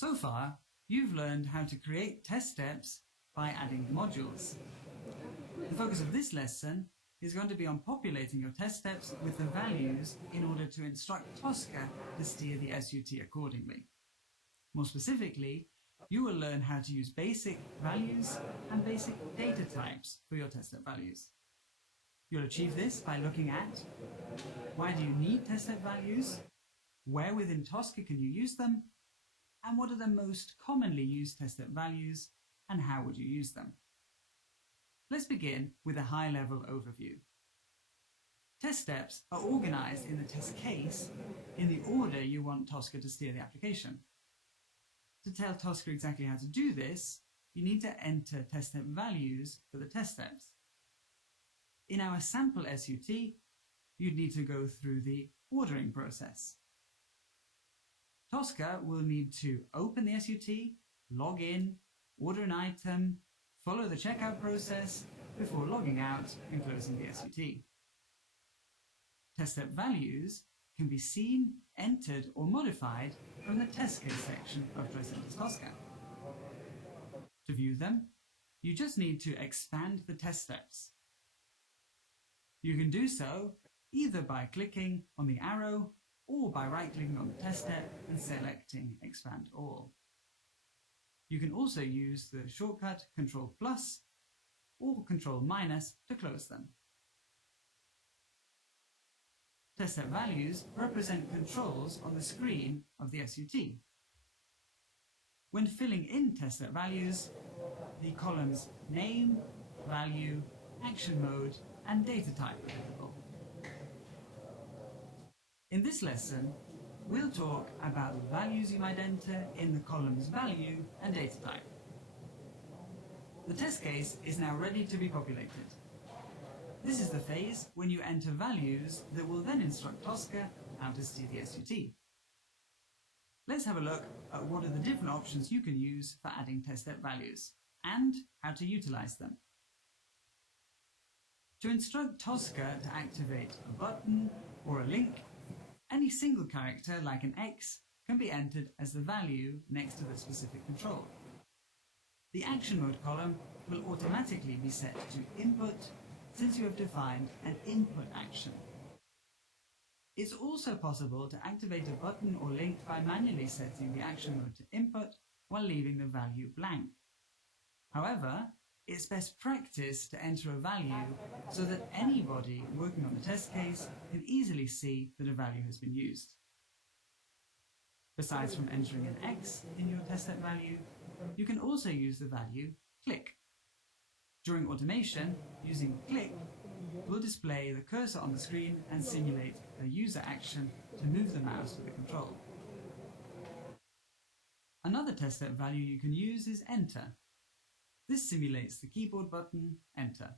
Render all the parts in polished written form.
So far, you've learned how to create test steps by adding modules. The focus of this lesson is going to be on populating your test steps with the values in order to instruct Tosca to steer the SUT accordingly. More specifically, you will learn how to use basic values and basic data types for your test step values. You'll achieve this by looking at why do you need test step values, where within Tosca can you use them, and what are the most commonly used test step values and how would you use them. Let's begin with a high-level overview. Test steps are organized in the test case in the order you want Tosca to steer the application. To tell Tosca exactly how to do this, you need to enter test step values for the test steps. In our sample SUT, you'd need to go through the ordering process. Tosca will need to open the SUT, log in, order an item, follow the checkout process before logging out and closing the SUT. Test step values can be seen, entered or modified from the test case section of TriCenter's Tosca. To view them, you just need to expand the test steps. You can do so either by clicking on the arrow or by right-clicking on the test step and selecting Expand All. You can also use the shortcut Ctrl+ or Ctrl- to close them. Test step values represent controls on the screen of the SUT. When filling in test step values, the columns Name, Value, Action Mode, and Data Type are visible. In this lesson, we'll talk about the values you might enter in the columns Value and Data Type. The test case is now ready to be populated. This is the phase when you enter values that will then instruct Tosca how to steer the SUT. Let's have a look at what are the different options you can use for adding test step values and how to utilize them. To instruct Tosca to activate a button or a link, any single character like an X can be entered as the value next to the specific control. The Action Mode column will automatically be set to Input since you have defined an input action. It's also possible to activate a button or link by manually setting the action mode to Input while leaving the value blank. However, it's best practice to enter a value so that anybody working on the test case can easily see that a value has been used. Besides from entering an X in your test step value, you can also use the value click. During automation, using click will display the cursor on the screen and simulate a user action to move the mouse with the control. Another test step value you can use is enter. This simulates the keyboard button enter.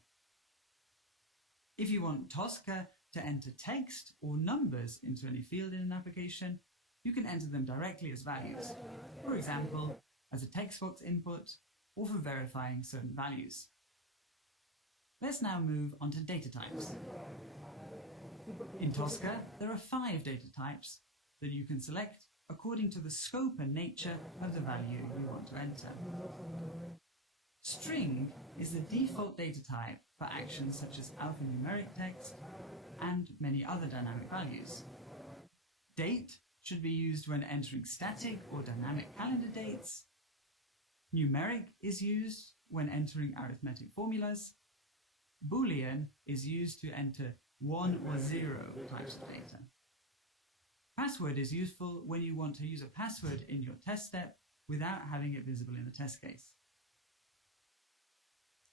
If you want Tosca to enter text or numbers into any field in an application, you can enter them directly as values, for example, as a text box input or for verifying certain values. Let's now move on to data types. In Tosca, there are 5 data types that you can select according to the scope and nature of the value you want to enter. String is the default data type for actions such as alphanumeric text and many other dynamic values. Date should be used when entering static or dynamic calendar dates. Numeric is used when entering arithmetic formulas. Boolean is used to enter 1 or 0 types of data. Password is useful when you want to use a password in your test step without having it visible in the test case.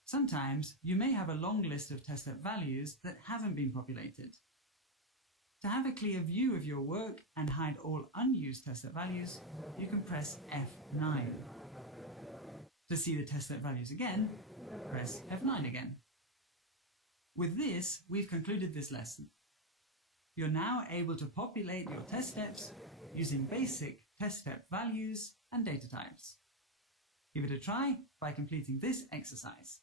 Sometimes you may have a long list of test step values that haven't been populated. To have a clear view of your work and hide all unused test step values, you can press F9. To see the test step values again, press F9 again. With this, we've concluded this lesson. You're now able to populate your test steps using basic test step values and data types. Give it a try by completing this exercise.